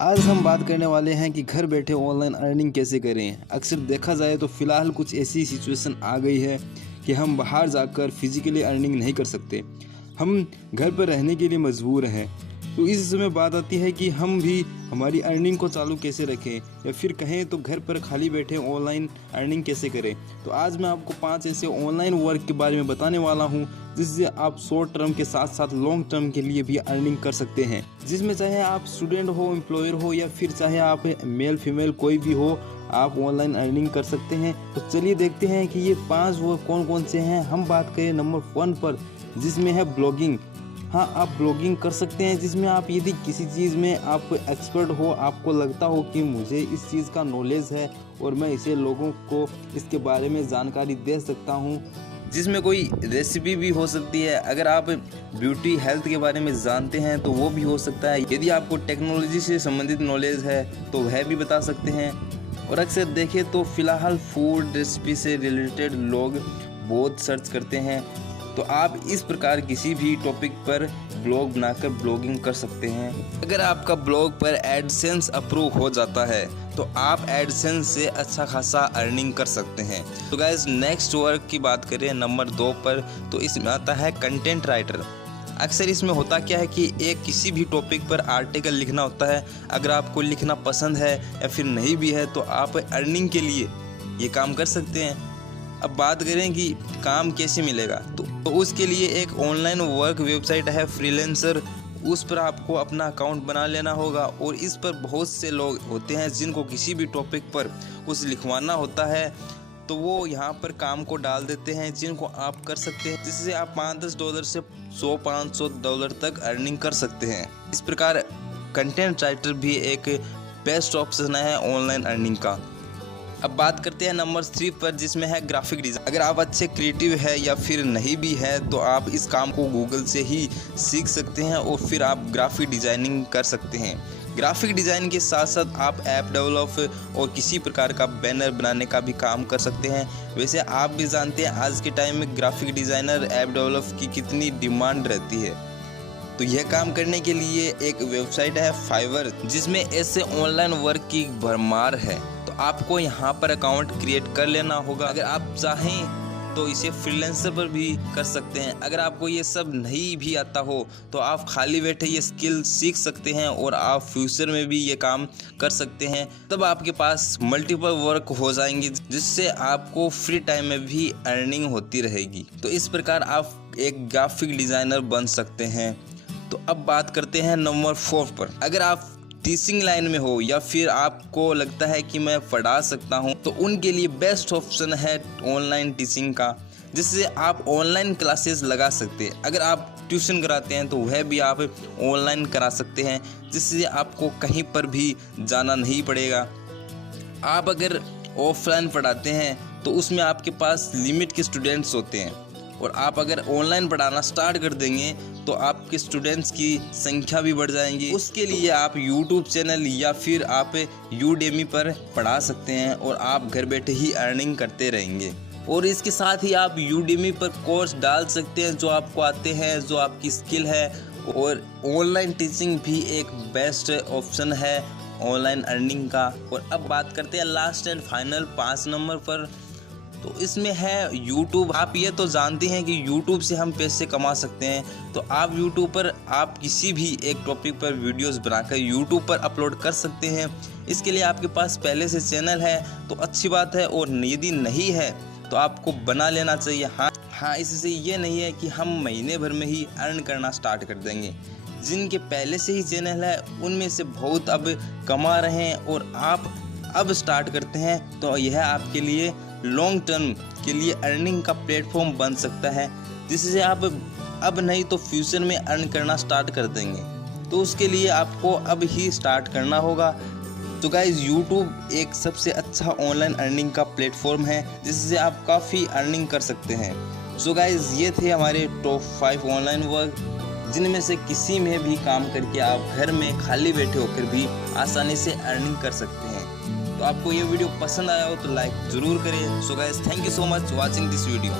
आज हम बात करने वाले हैं कि घर बैठे ऑनलाइन अर्निंग कैसे करें। अक्सर देखा जाए तो फ़िलहाल कुछ ऐसी सिचुएशन आ गई है कि हम बाहर जाकर फिजिकली अर्निंग नहीं कर सकते, हम घर पर रहने के लिए मजबूर हैं। तो इस समय बात आती है कि हम भी हमारी अर्निंग को चालू कैसे रखें, या फिर कहें तो घर पर खाली बैठे ऑनलाइन अर्निंग कैसे करें। तो आज मैं आपको 5 ऐसे ऑनलाइन वर्क के बारे में बताने वाला हूं जिससे आप शॉर्ट टर्म के साथ साथ लॉन्ग टर्म के लिए भी अर्निंग कर सकते हैं, जिसमें चाहे आप स्टूडेंट हो, एम्प्लॉयर हो, या फिर चाहे आप मेल फीमेल कोई भी हो, आप ऑनलाइन अर्निंग कर सकते हैं। तो चलिए देखते हैं कि ये 5 वो कौन कौन से हैं। हम बात करें नंबर 1 पर, जिसमें है ब्लॉगिंग। हाँ, आप ब्लॉगिंग कर सकते हैं, जिसमें आप यदि किसी चीज़ में आप एक्सपर्ट हो, आपको लगता हो कि मुझे इस चीज़ का नॉलेज है और मैं इसे लोगों को इसके बारे में जानकारी दे सकता हूँ, जिसमें कोई रेसिपी भी हो सकती है। अगर आप ब्यूटी हेल्थ के बारे में जानते हैं तो वो भी हो सकता है। यदि आपको टेक्नोलॉजी से संबंधित नॉलेज है तो वह भी बता सकते हैं। और अक्सर देखें तो फ़िलहाल फूड रेसिपी से रिलेटेड लोग बहुत सर्च करते हैं, तो आप इस प्रकार किसी भी टॉपिक पर ब्लॉग बनाकर ब्लॉगिंग कर सकते हैं। अगर आपका ब्लॉग पर एडसेंस अप्रूव हो जाता है तो आप एडसेंस से अच्छा खासा अर्निंग कर सकते हैं। तो गाइस, नेक्स्ट वर्क की बात करें नंबर 2 पर, तो इसमें आता है कंटेंट राइटर। अक्सर इसमें होता क्या है कि एक किसी भी टॉपिक पर आर्टिकल लिखना होता है। अगर आपको लिखना पसंद है या फिर नहीं भी है तो आप अर्निंग के लिए ये काम कर सकते हैं। अब बात करें कि काम कैसे मिलेगा, तो उसके लिए एक ऑनलाइन वर्क वेबसाइट है फ्रीलांसर। उस पर आपको अपना अकाउंट बना लेना होगा, और इस पर बहुत से लोग होते हैं जिनको किसी भी टॉपिक पर कुछ लिखवाना होता है, तो वो यहाँ पर काम को डाल देते हैं, जिनको आप कर सकते हैं, जिससे आप $5-10 से $100-500 तक अर्निंग कर सकते हैं। इस प्रकार कंटेंट राइटर भी एक बेस्ट ऑप्शन है ऑनलाइन अर्निंग का। अब बात करते हैं नंबर 3 पर, जिसमें है ग्राफिक डिज़ाइन। अगर आप अच्छे क्रिएटिव है या फिर नहीं भी है तो आप इस काम को गूगल से ही सीख सकते हैं और फिर आप ग्राफिक डिज़ाइनिंग कर सकते हैं। ग्राफिक डिज़ाइन के साथ साथ आप ऐप डेवलप और किसी प्रकार का बैनर बनाने का भी काम कर सकते हैं। वैसे आप भी जानते हैं आज के टाइम में ग्राफिक डिज़ाइनर, ऐप डेवलप की कितनी डिमांड रहती है। तो यह काम करने के लिए एक वेबसाइट है फाइवर, जिसमें ऐसे ऑनलाइन वर्क की भरमार है। तो आपको यहाँ पर अकाउंट क्रिएट कर लेना होगा। अगर आप चाहें तो इसे फ्रीलांसर पर भी कर सकते हैं। अगर आपको ये सब नहीं भी आता हो तो आप खाली बैठे ये स्किल सीख सकते हैं और आप फ्यूचर में भी ये काम कर सकते हैं। तब आपके पास मल्टीपल वर्क हो जाएंगे, जिससे आपको फ्री टाइम में भी अर्निंग होती रहेगी। तो इस प्रकार आप एक ग्राफिक डिज़ाइनर बन सकते हैं। तो अब बात करते हैं नंबर 4 पर। अगर आप टीचिंग लाइन में हो या फिर आपको लगता है कि मैं पढ़ा सकता हूं, तो उनके लिए बेस्ट ऑप्शन है ऑनलाइन टीचिंग का, जिससे आप ऑनलाइन क्लासेस लगा सकते हैं। अगर आप ट्यूशन कराते हैं तो वह भी आप ऑनलाइन करा सकते हैं, जिससे आपको कहीं पर भी जाना नहीं पड़ेगा। आप अगर ऑफलाइन पढ़ाते हैं तो उसमें आपके पास लिमिट के स्टूडेंट्स होते हैं, और आप अगर ऑनलाइन पढ़ाना स्टार्ट कर देंगे तो आपके स्टूडेंट्स की संख्या भी बढ़ जाएंगी। उसके लिए आप यूट्यूब चैनल या फिर आप यूडेमी पर पढ़ा सकते हैं और आप घर बैठे ही अर्निंग करते रहेंगे। और इसके साथ ही आप यूडेमी पर कोर्स डाल सकते हैं जो आपको आते हैं, जो आपकी स्किल है। और ऑनलाइन टीचिंग भी एक बेस्ट ऑप्शन है ऑनलाइन अर्निंग का। और अब बात करते हैं लास्ट एंड फाइनल 5 नंबर पर, तो इसमें है YouTube। आप ये तो जानते हैं कि YouTube से हम पैसे कमा सकते हैं। तो आप YouTube पर आप किसी भी एक टॉपिक पर वीडियोस बनाकर YouTube पर अपलोड कर सकते हैं। इसके लिए आपके पास पहले से चैनल है तो अच्छी बात है, और यदि नहीं है तो आपको बना लेना चाहिए। हाँ, इससे ये नहीं है कि हम महीने भर में ही अर्न करना स्टार्ट कर देंगे। जिनके पहले से ही चैनल है उनमें से बहुत अब कमा रहे हैं, और आप अब स्टार्ट करते हैं तो यह आपके लिए लॉन्ग टर्म के लिए अर्निंग का प्लेटफॉर्म बन सकता है, जिससे आप अब नहीं तो फ्यूचर में अर्न करना स्टार्ट कर देंगे। तो उसके लिए आपको अब ही स्टार्ट करना होगा। तो गाइज, यूट्यूब एक सबसे अच्छा ऑनलाइन अर्निंग का प्लेटफॉर्म है, जिससे आप काफ़ी अर्निंग कर सकते हैं। सो गाइज, ये थे हमारे टॉप 5 ऑनलाइन वर्क, जिनमें से किसी में भी काम करके आप घर में खाली बैठे होकर भी आसानी से अर्निंग कर सकते हैं। तो आपको ये वीडियो पसंद आया हो तो लाइक ज़रूर करें। So guys, thank you so much watching this video.